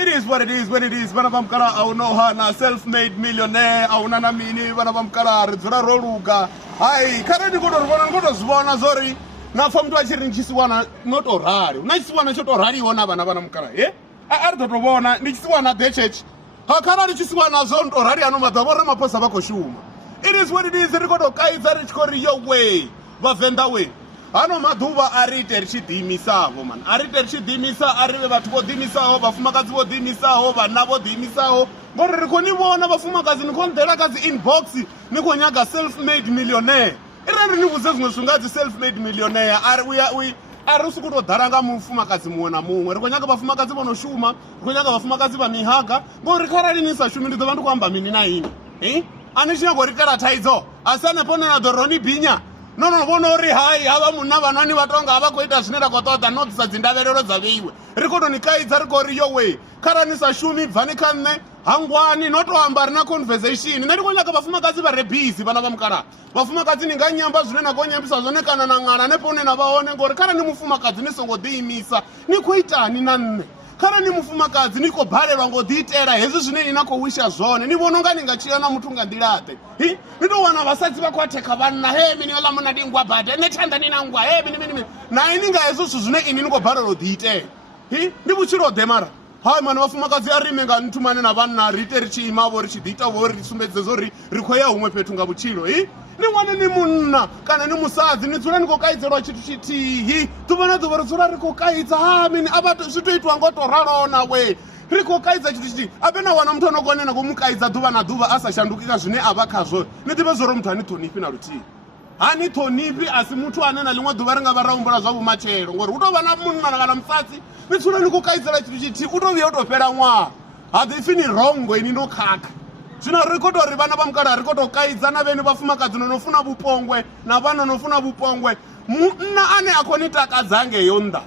It is what it is when it is. Bana bamkara au no hana self-made millionaire au nana mini bana bamkara rizura roluga. Hai kare ni koto zwana zori. Na from to achiri nchisiwana not orari. Unachisiwana choto orari ona bana bamkara. Eh? Ardo tobona nchisiwana the church. Hakara nchisiwana zone orari anoma dabora maposa bako shuma. It is what it is. Rikoto kaiza richkori your way. Va Venda way. Ano maduva arite richidimisaho man. Arite richidimisa arive vatu vodimisaho, vafumakazi vodimisaho, vana vodimisaho. Ngori rikonivona vafumakazi nikondera kazi inbox nikonyaga self-made millionaire. Irani nivuze zvimwe zvingazi self-made millionaire. Ari usukutodharanga mufumakazi mumwe namumwe. Rikonyaga vafumakazi vonoshuma, rikonyaga vafumakazi vamihaga. Ngori kararinisa shumi ndidova ndikuamba mini naini. Anishinyagoritera asane ponena doroni binya. No, vonori hai hava munna vanani vatonga hava kuita zvinera kwatoda notisa dzindaverero dzaveiwe rikoto nikaidza rikori your way karanisa shumi bvanikane hangwani notoamba rina conversation nerikonyaka vafumakazi varebhizi vana vamukara vafumakazi ninganyamba zvinena konyambisa zvone kana nang'ana neponena vaone ngori kana nimufumakazi nisongodhiimisa nikuitani nanne kana nimufumakazi nikobharerwa ngodhiitera hezvi zvine inakowisha zvone nivononga ningachiyana mutunga ndirate nitowana vasatsi vakwateka vanna he mini yola muna dingwa bhate nechanda ninangwa he mini naye ninga hezvizvo zvine ini nikobharerwa dhiitera ndivuchirode mara hai mani vafumakazi arimenga nitumane navanna rite richiimavo richidhiitavo risumbedzezo rikweya humwe petunga vuchiro niwane ni munna kana ni musadzi nitsura nikokaidzerwa chitu chitihi tuvona dzovo ritsura rikokaidza mini apa zvitoitwa ngotorarona we rikokaidza chitu chitihi apena wana mutu anokonena kumukaidza dhuva nadhuva asashandukika zvine ava kazvo netipe zoro mutu hanithonipi narutivi hanithonipi asi mutu anena limwe dhuva ringava raumbura zvavo machero ngori utova na munna kana musatsi nitsura nikokaidzera chitu chitihi utoviye utopera mwari hadhifini rongo ini ndokaka zvino rikotori vana vamukara rikotokaidza naveni vafumakadzi nonofuna vupongwe navana nofuna vupongwe munna ane akonitakadzange yonda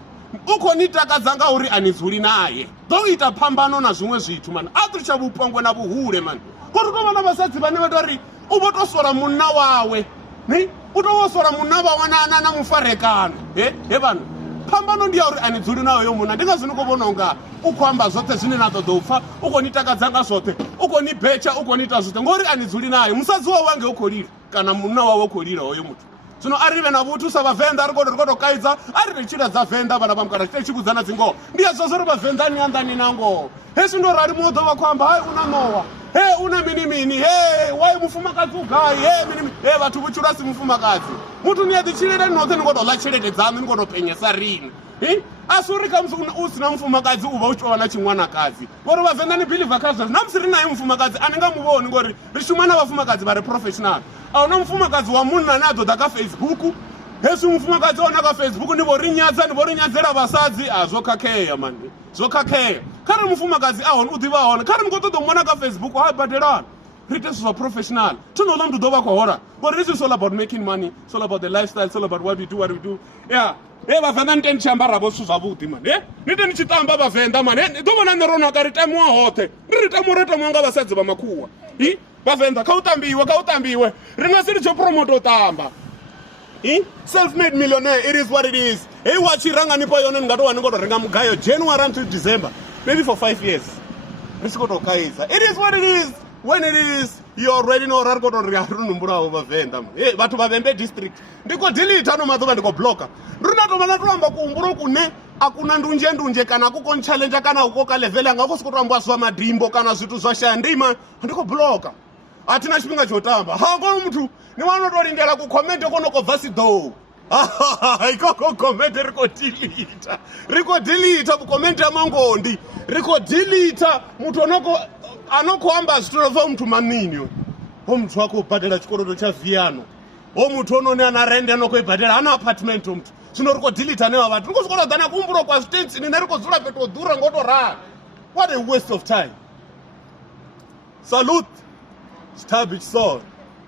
ukonitakadzanga uri anizuli naye doita phambano na zvimwe zvithu mani atiricha vupongwe na vuhure mani koritova na vasadzi vane vatori uvotosora munna wawe utovosora munna vawe na mufarekano he vanhu phambano ndiya uri anidzuli nayo yo munna ndingazvinikuvona unga ukwamba zvote zvine natodopfa ukonitakadzanga zvote ukonibhecha ukoniita zvote ngori anidzuli nayo musadzi wawo wange ukolira kana munna wawo ukolira hoyo mutu zvino arive navutu savavhenda rikotokaidza ari richida dzavhenda vana vamukara chitechikudzana dzingo ndiye zvozvo vavhenda niandani nango hesi ndo rari modova kwamba hai una nowa he una minimini he wai mufumakadzi ugai he minimini he vatu vuchurasi mufumakadzi mutu niyati chirere nothe nikotola chirete dzanu nikotopenyesa rini asi urika usina mufumakadzi uva uchovana chimwanakadzi vori vavhenda nibhilivha kazva namusiri naye mufumakadzi aningamuvoni ngori rishuma navafumakadzi vari professional auna mufumakadzi wa munhu ane adhodha kafacebook hesi mufumakadzi aona kafacebook ndivorinyadzera vasadzi zvokakeya mani zvokakeya kari mufumakadzi ahoni udiva ahona kari mukotodomona kafacebook haibhadelana rite zva professional tonola mntu dova kwahora but this is all about making money it's all about the lifestyle it's all about what we do yeah vavhenda nite ndichamba ravo swi zvavudi mani nite ndichitamba vavhenda mani ndovona neronaka ritamiwa hote ndiritamuretamuwanga vasadzi vamakhuwa vavhenda khautambiwe ringasi richopromoto tamba self-made millionaire it is what it is hei wachiranganipa yone ndingatova ningotorenga mugayo January until December maybe for 5 years risikotokaidza it is what it is when it is you already know rarikotoria rinumburawo vavhenda vatu vavembe district ndikodelita nomadhova ndikobloka rinatovana toramba kuumburo kune akuna ndunje kana kukonchallenge kana ukoka level yanga kusikotoambwa zva madhimbo kana zvitu zvashaya ndima ndikobloka hatina chipinga chotamba hako mtu niwanotorindela kukomende konokobva sidho ikoko komende rikodelita kukomende yamangondi rikodelita mutu anokoamba zvitorova mtu manini omutu wako ubhadhela chikoroto chaviyano omutu ononi ana rende anokoibhadhela ana apartment omutu zvino rikodelita nevavatu rikosikotodzana kumburo kwazvitensini nerikodzura petodhura ngotorara what a waste of time salute sabc.